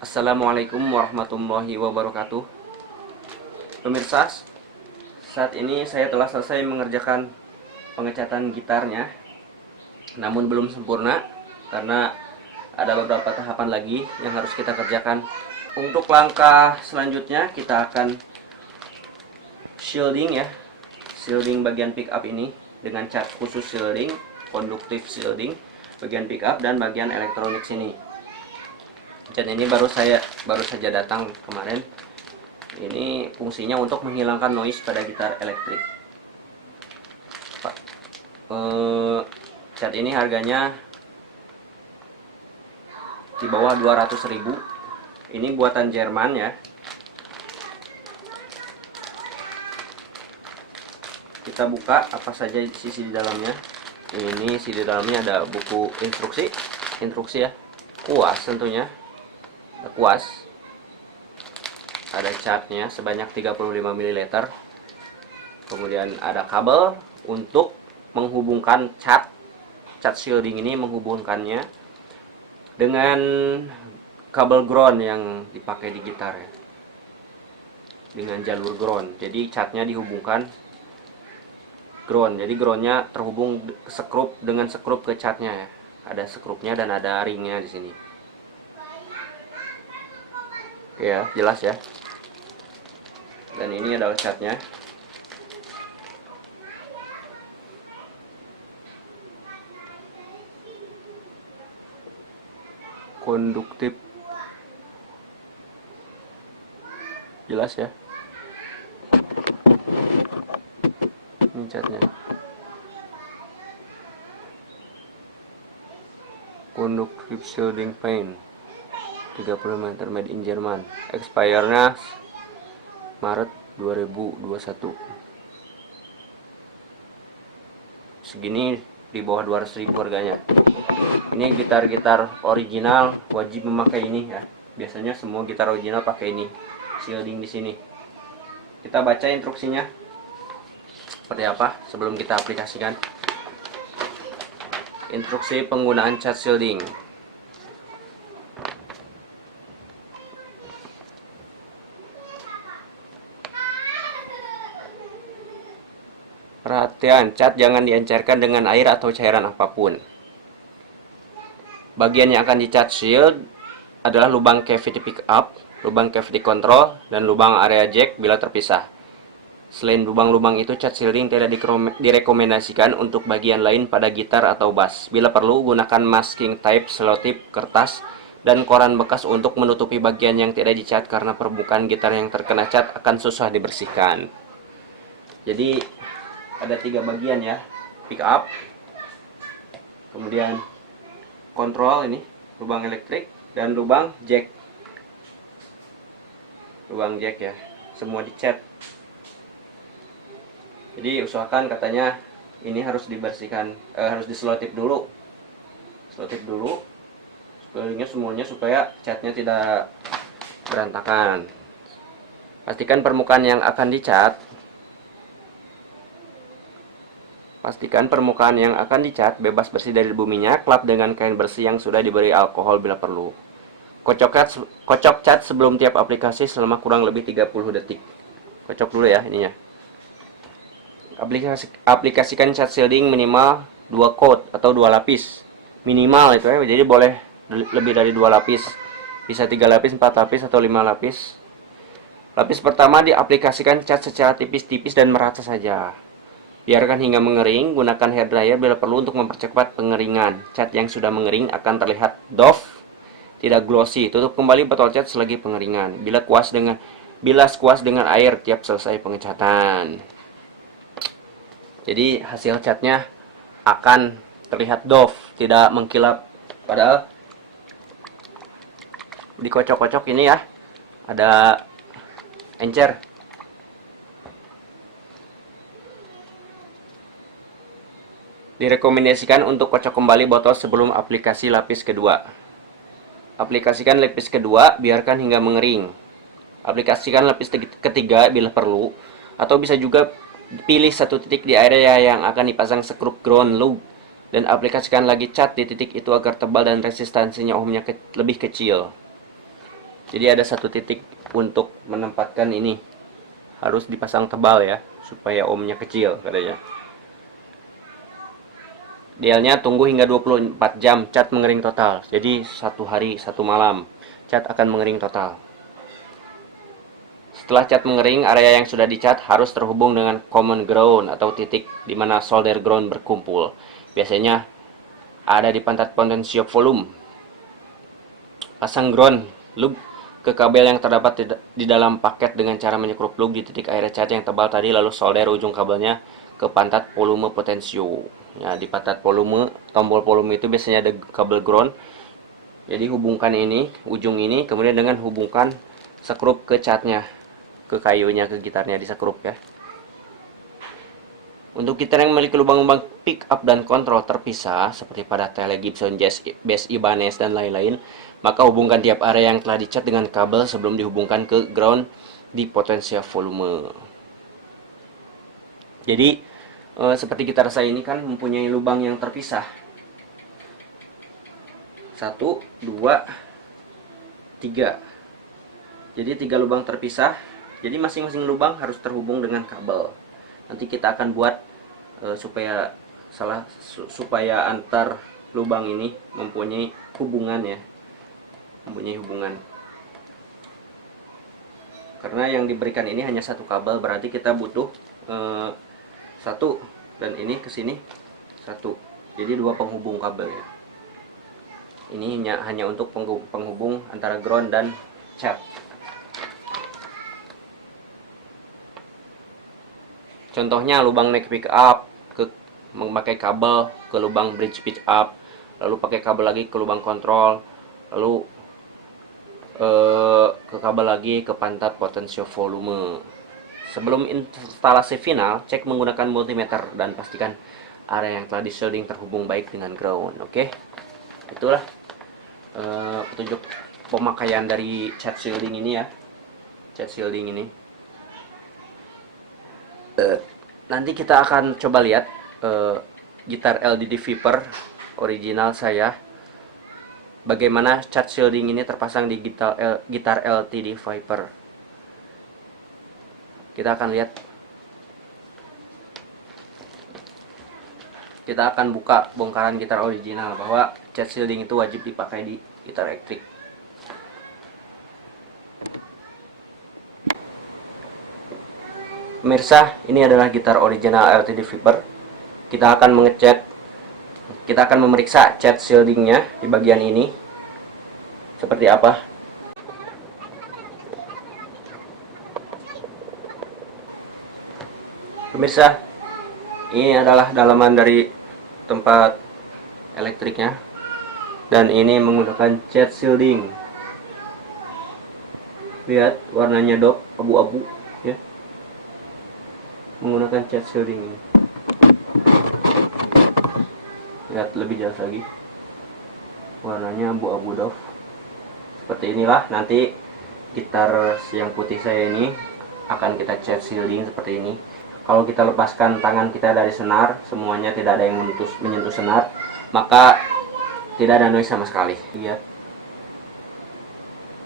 Assalamualaikum warahmatullahi wabarakatuh. Pemirsa, saat ini saya telah selesai mengerjakan pengecatan gitarnya, namun belum sempurna karena ada beberapa tahapan lagi yang harus kita kerjakan. Untuk langkah selanjutnya kita akan shielding ya, shielding bagian pickup ini dengan cat khusus shielding, konduktif shielding bagian pickup dan bagian elektronik sini. Cat ini baru saja datang kemarin. Ini fungsinya untuk menghilangkan noise pada gitar elektrik. Cat ini harganya di bawah 200.000. Ini buatan Jerman ya. Kita buka apa saja sisi di dalamnya. Ini sisi di dalamnya ada buku instruksi ya. Kuas tentunya. Ada kuas, ada catnya sebanyak 35 ml, kemudian ada kabel untuk menghubungkan cat shielding ini, menghubungkannya dengan kabel ground yang dipakai di gitar ya, dengan jalur ground. Jadi catnya dihubungkan ground, jadi groundnya terhubung sekrup dengan sekrup ke catnya ya. Ada sekrupnya dan ada ringnya di sini. Oke ya, jelas ya. Dan ini adalah catnya. Konduktif. Jelas ya. Ini catnya. Konduktif shielding paint 30 meter made in Jerman. Expire-nya Maret 2021. Segini di bawah 200.000 harganya. Ini gitar-gitar original wajib memakai ini ya. Biasanya semua gitar original pakai ini, shielding di sini. Kita baca instruksinya seperti apa sebelum kita aplikasikan. Instruksi penggunaan cat shielding. Perhatian, cat jangan diencerkan dengan air atau cairan apapun. Bagian yang akan dicat shield adalah lubang cavity pickup, lubang cavity control, dan lubang area jack bila terpisah. Selain lubang-lubang itu, cat shielding tidak direkomendasikan untuk bagian lain pada gitar atau bass. Bila perlu, gunakan masking tape, selotip, kertas, dan koran bekas untuk menutupi bagian yang tidak dicat karena permukaan gitar yang terkena cat akan susah dibersihkan. Jadi ada 3 bagian ya, pickup, kemudian kontrol ini, lubang elektrik, dan lubang jack. Lubang jack ya, semua dicat. Jadi usahakan katanya ini harus dibersihkan, harus diselotip dulu. Selotip dulu sekelilingnya semuanya supaya catnya tidak berantakan. Pastikan permukaan yang akan dicat bebas bersih dari debu minyak, lap dengan kain bersih yang sudah diberi alkohol bila perlu. Kocok cat sebelum tiap aplikasi selama kurang lebih 30 detik. Kocok dulu ya ininya. Aplikasikan cat shielding minimal 2 coat atau 2 lapis. Minimal itu ya, jadi boleh lebih dari 2 lapis. Bisa 3 lapis, 4 lapis, atau 5 lapis. Lapis pertama diaplikasikan cat secara tipis-tipis dan merata saja. Biarkan hingga mengering, gunakan hair dryer bila perlu untuk mempercepat pengeringan. Cat yang sudah mengering akan terlihat doff, tidak glossy. Tutup kembali botol cat selagi pengeringan. Bilas kuas dengan air tiap selesai pengecatan. Jadi hasil catnya akan terlihat doff, tidak mengkilap. Padahal dikocok-kocok ini ya, ada encer. Direkomendasikan untuk kocok kembali botol sebelum aplikasi lapis kedua. Aplikasikan lapis kedua, biarkan hingga mengering. Aplikasikan lapis ketiga bila perlu, atau bisa juga pilih satu titik di area yang akan dipasang skrup ground loop dan aplikasikan lagi cat di titik itu agar tebal dan resistansinya ohmnya lebih kecil. Jadi ada satu titik untuk menempatkan ini, harus dipasang tebal ya, supaya ohmnya kecil katanya. Idealnya tunggu hingga 24 jam cat mengering total. Jadi 1 hari 1 malam cat akan mengering total. Setelah cat mengering, area yang sudah dicat harus terhubung dengan common ground atau titik di mana solder ground berkumpul. Biasanya ada di pantat potential volume. Pasang ground loop ke kabel yang terdapat di dalam paket dengan cara menyekrup loop di titik area cat yang tebal tadi, lalu solder ujung kabelnya ke pantat volume potensio. Ya, di pantat volume, tombol volume itu biasanya ada kabel ground. Jadi hubungkan ini, ujung ini, kemudian dengan hubungkan sekrup ke catnya, ke kayunya, ke gitarnya disekrup ya. Untuk gitar yang memiliki lubang-lubang pick up dan kontrol terpisah, seperti pada Tele Gibson Jazz, Bass Ibanez, dan lain-lain, maka hubungkan tiap area yang telah dicat dengan kabel sebelum dihubungkan ke ground di potensial volume. Jadi, seperti gitar saya ini kan mempunyai lubang yang terpisah. 1, 2, 3. Jadi 3 lubang terpisah. Jadi masing-masing lubang harus terhubung dengan kabel. Nanti kita akan buat supaya antar lubang ini mempunyai hubungan ya, mempunyai hubungan. Karena yang diberikan ini hanya satu kabel, berarti kita butuh satu, dan ini ke sini satu. Jadi 2 penghubung kabel ya. Ini hanya untuk penghubung antara ground dan cat. Contohnya lubang neck pick up memakai kabel ke lubang bridge pitch up, lalu pakai kabel lagi ke lubang kontrol, lalu ke kabel lagi ke pantat potential volume. Sebelum instalasi final, cek menggunakan multimeter dan pastikan area yang telah di-shielding terhubung baik dengan ground. Oke, itulah petunjuk pemakaian dari cat shielding ini ya. Cat shielding ini. Nanti kita akan coba lihat gitar LDD Viper original saya, bagaimana cat shielding ini terpasang di gitar LTD Viper. Kita akan lihat. Kita akan buka bongkaran gitar original bahwa cat shielding itu wajib dipakai di gitar elektrik. Pemirsa, ini adalah gitar original LTD Viper. Kita akan memeriksa cat shieldingnya di bagian ini seperti apa. Pemirsa, ini adalah dalaman dari tempat elektriknya, dan ini menggunakan cat shielding. Lihat warnanya dop abu-abu ya, menggunakan cat shielding ini. Lihat lebih jelas lagi, warnanya abu-abu doff. Seperti inilah nanti gitar yang putih saya ini akan kita cat shielding seperti ini. Kalau kita lepaskan tangan kita dari senar, semuanya tidak ada yang menyentuh senar, maka tidak ada noise sama sekali. Lihat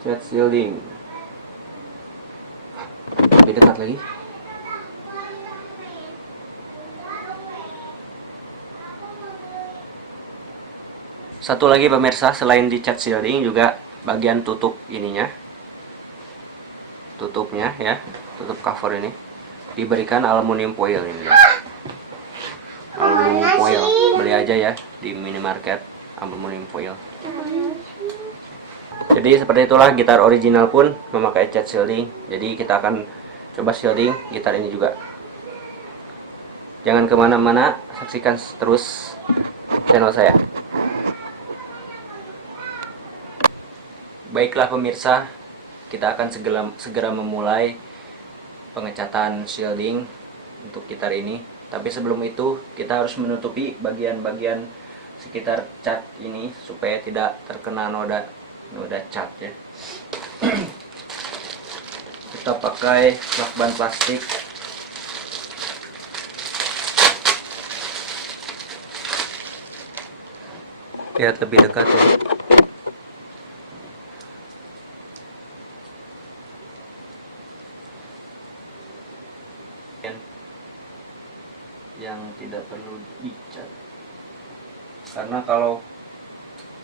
cat shielding. Lebih dekat lagi. Satu lagi pemirsa, selain di cat shielding juga bagian tutup ininya, tutupnya ya, tutup cover ini diberikan aluminium foil ini ya. Aluminium foil, beli aja ya di minimarket aluminium foil. Jadi seperti itulah gitar original pun memakai cat shielding. Jadi kita akan coba shielding gitar ini juga. Jangan kemana-mana, saksikan terus channel saya. Baiklah pemirsa, kita akan segera memulai pengecatan shielding untuk gitar ini. Tapi sebelum itu kita harus menutupi bagian-bagian sekitar cat ini supaya tidak terkena noda cat ya. Kita pakai lakban plastik. Lihat lebih dekat ya. yang tidak perlu dicat, karena kalau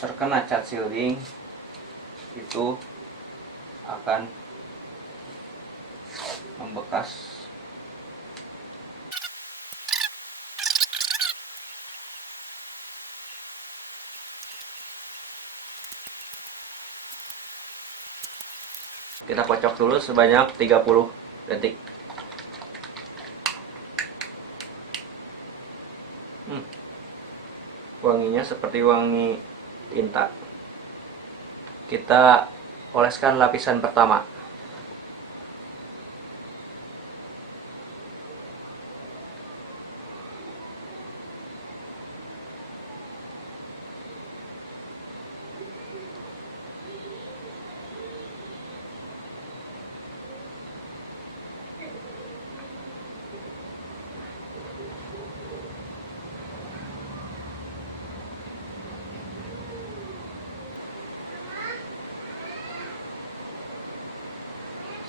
terkena cat shielding itu akan membekas. Kita kocok dulu sebanyak 30 detik. Wanginya seperti wangi tinta. Kita oleskan lapisan pertama.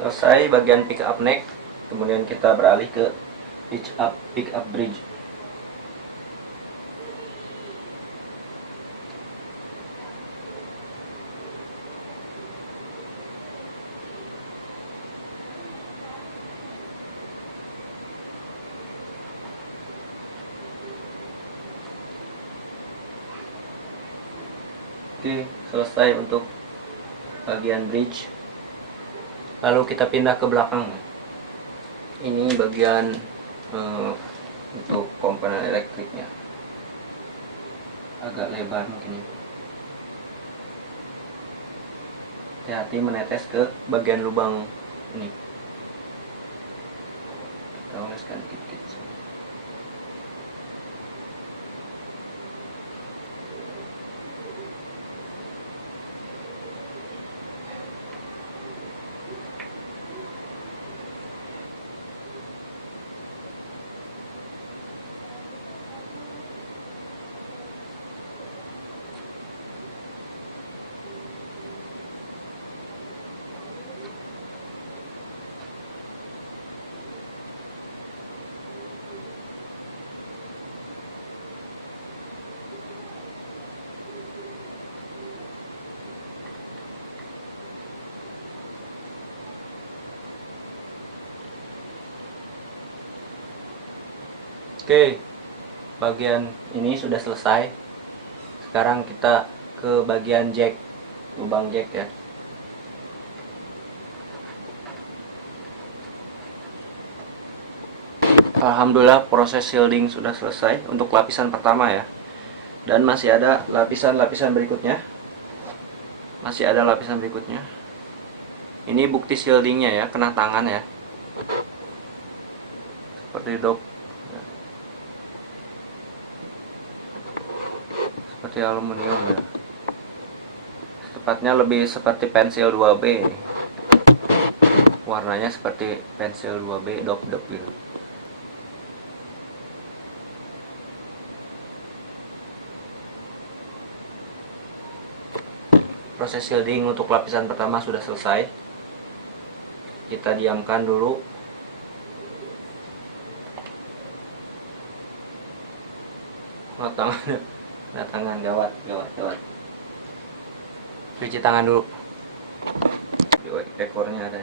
Selesai bagian pick up neck, kemudian kita beralih ke pick up bridge. Oke, selesai untuk bagian bridge. Lalu kita pindah ke belakang. Ini bagian untuk komponen elektriknya, agak lebar mungkin. Hati-hati menetes ke bagian lubang ini. Kita oleskan dikit-dikit. Oke, bagian ini sudah selesai. Sekarang kita ke bagian jack, lubang jack ya. Alhamdulillah proses shielding sudah selesai untuk lapisan pertama ya. Dan masih ada lapisan-lapisan berikutnya. Masih ada lapisan berikutnya. Ini bukti shieldingnya ya, kena tangan ya. Seperti dop. Seperti aluminium ya. Tepatnya lebih seperti pensil 2B. Warnanya seperti pensil 2B dop-dop gitu. Proses shielding untuk lapisan pertama sudah selesai. Kita diamkan dulu. Tangan gawat. Cuci tangan dulu. Di ekornya ada.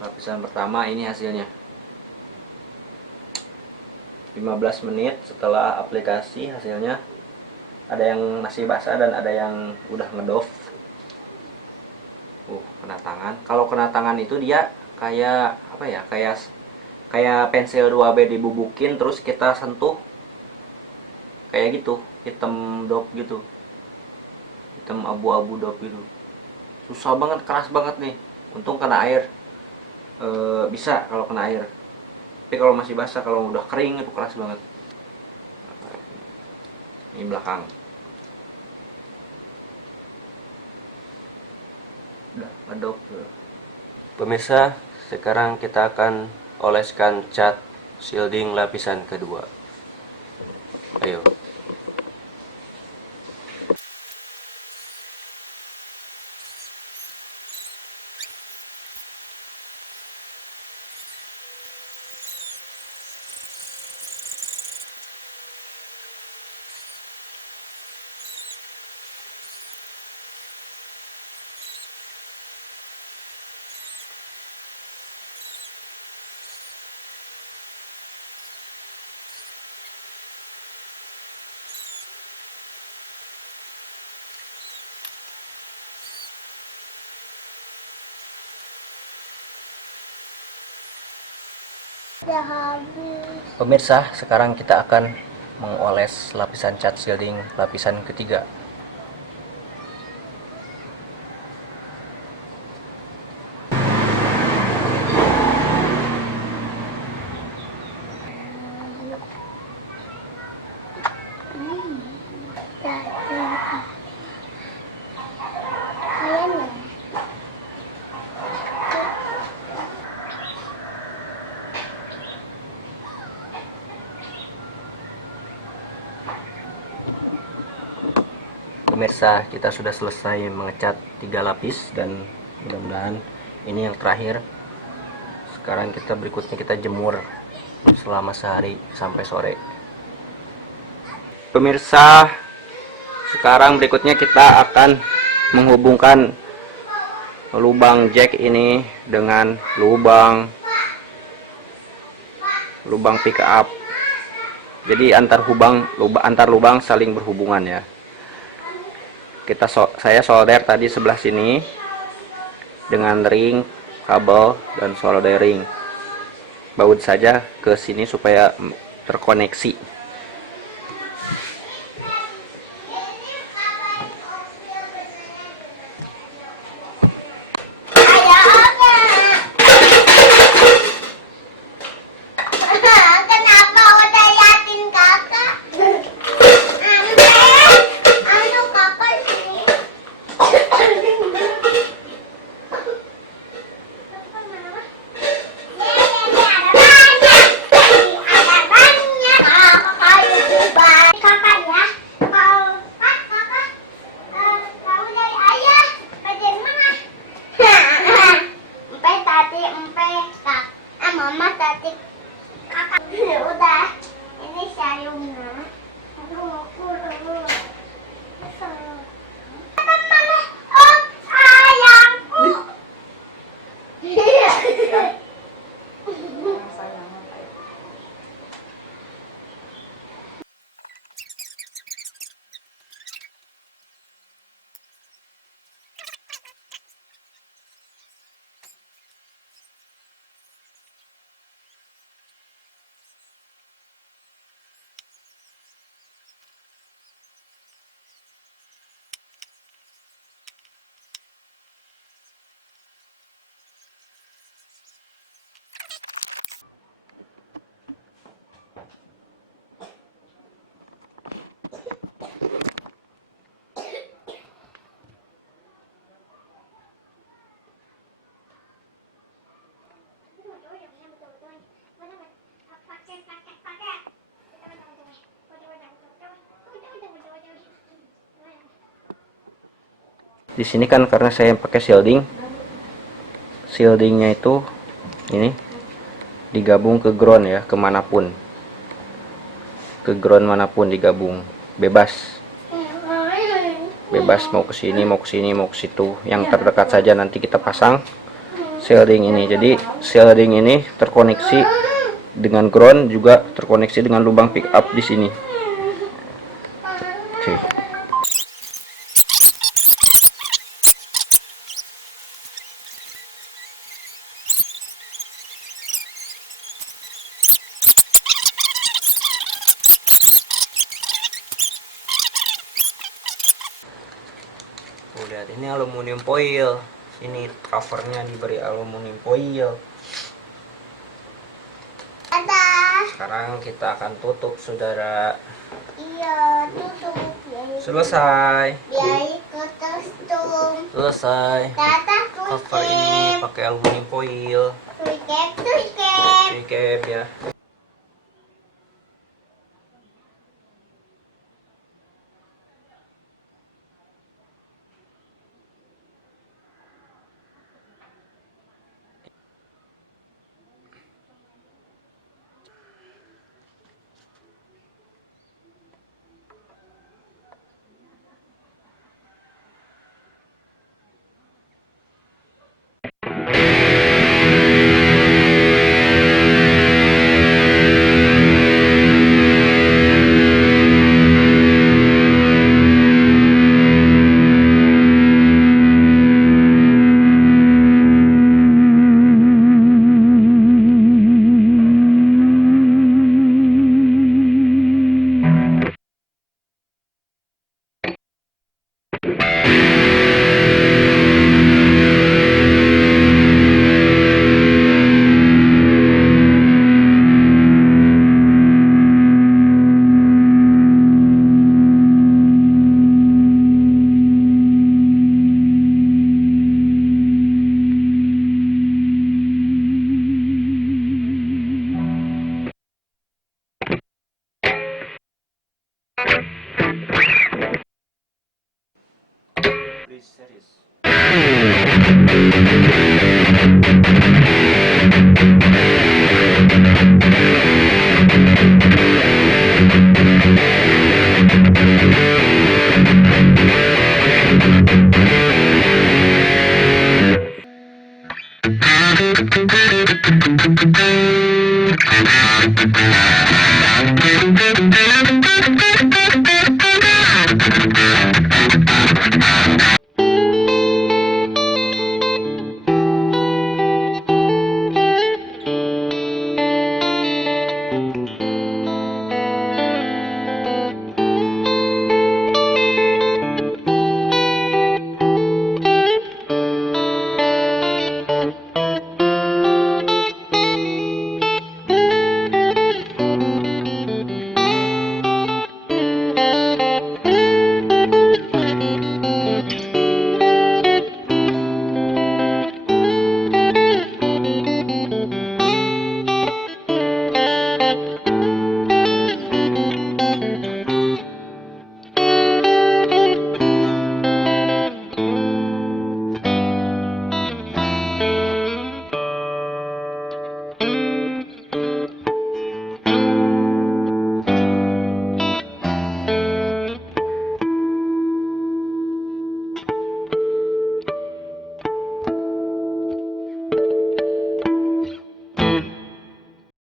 Lapisan pertama ini hasilnya. 15 menit setelah aplikasi hasilnya ada yang masih basah dan ada yang udah ngedoff. Kena tangan. Kalau kena tangan itu dia kayak apa ya? Kayak pensil 2B dibubukin terus kita sentuh kayak gitu, hitam dop gitu. Hitam abu-abu dop gitu. Susah banget, keras banget nih. Untung kena air. Bisa kalau kena air. Tapi kalau masih basah, kalau udah kering itu keras banget. Ini belakang. Udah ngedop. Pemirsa, sekarang kita akan oleskan cat shielding lapisan kedua. Ayo. Udah habis. Pemirsa, sekarang kita akan mengoles lapisan cat shielding lapisan ketiga. Kayaknya. Pemirsa, kita sudah selesai mengecat 3 lapis dan mudah-mudahan ini yang terakhir. Sekarang berikutnya kita jemur selama sehari sampai sore. Pemirsa, sekarang berikutnya kita akan menghubungkan lubang jack ini dengan lubang pick up. Jadi antar lubang saling berhubungan ya. Saya solder tadi sebelah sini dengan ring, kabel dan soldering. Baut saja ke sini supaya terkoneksi. Kenapa udah liatin kakak? Anu kakak sini. Mama tadi kakak udah ini sayurnya aku mau kurung oh sayangku Di sini kan karena saya pakai shieldingnya itu ini digabung ke ground ya, ke ground manapun digabung, bebas mau ke sini, mau ke sini, mau ke situ. Yang terdekat saja nanti kita pasang shielding ini. Jadi shielding ini terkoneksi dengan ground, juga terkoneksi dengan lubang pick up di sini. Oke. Lihat, ini aluminium foil. Ini covernya diberi aluminium foil. Sekarang kita akan tutup, saudara. iya tutup Selesai. biar ketustum Selesai. tata Cover ini pakai aluminium foil. tuskep ya.